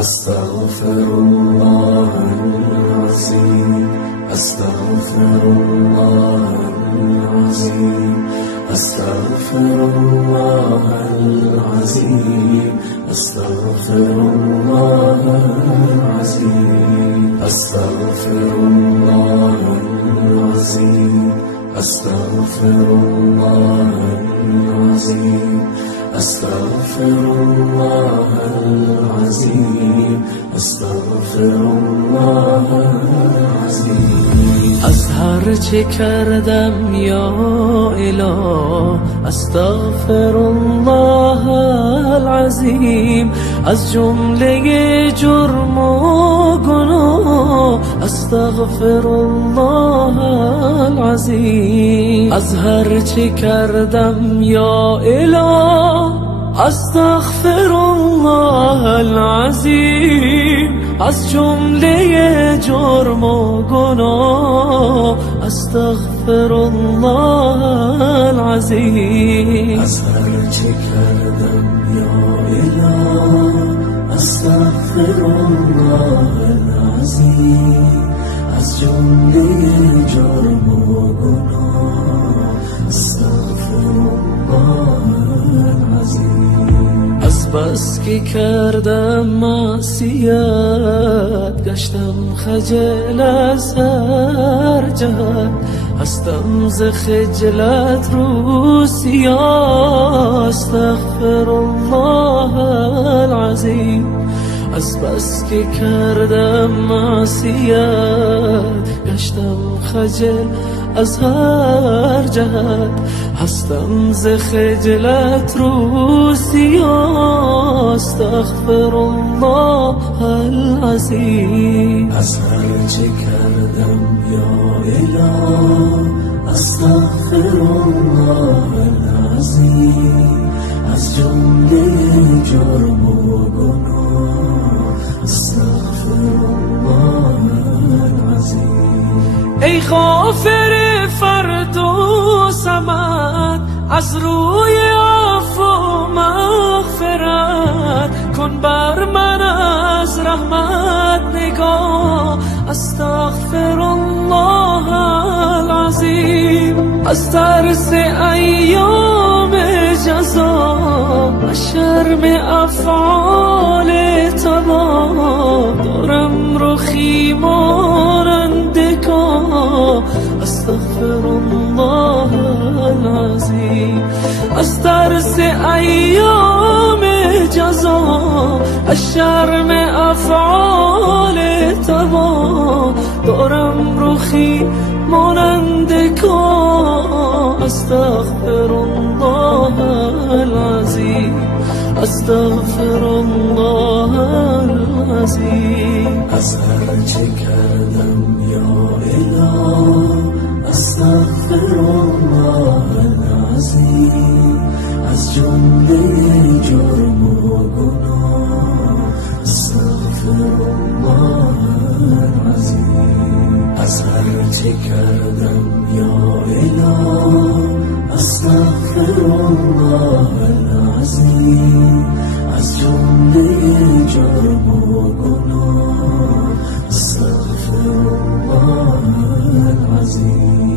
أستغفر الله العظيم، أستغفر الله العظيم، أستغفر الله العظيم، أستغفر الله العظيم، أستغفر الله العظيم، أستغفر الله العظيم، أستغفر الله العظيم، أستغفر الله العظيم. از هر چه کردم یا اله استغفر الله العظیم، از جمله جرم و گناه استغفر الله العظیم. از هر چه کردم یا اله استغفر الله العظیم، از جمله جرم و گناه استغفر الله العظیم. از هر چه کردم یا اله استغفر الله العظیم، از جمله جرم و گناه استغفر الله العظیم. از بس که کردم معصیت گشتم خجل از هر جهت، هستم ز خجلت رو سیاه استغفر الله العظیم. از بس که کردم معصیت گشتم خجل از هر جهت، هستم ز خجلت رو سیاه استغفر الله العظیم. از هر چه کردم یا اله استغفر الله العظیم، از جمله جرم و گناه استغفر الله العظیم. ای غافر فرد و صمد، از روی عفو و مغفرت کن بر من از رحمت نگاه استغفر الله العظیم. از ترس ایام جزا و شرم افعال تباه دارم رخی مانند کاه استغفر الله العظیم. از ترس ایام جزا از شرم افعال تباه دارم رخی مانند کاه استغفر الله العظیم، استغفر الله العظیم. از هر چه کردم یا اله استغفر الله العظیم، از جمله جرم و گناه استغفر الله العظیم. از هر چه کردم یا اله استغفر الله العظیم، از جمله جرم و گناه استغفر الله العظیم.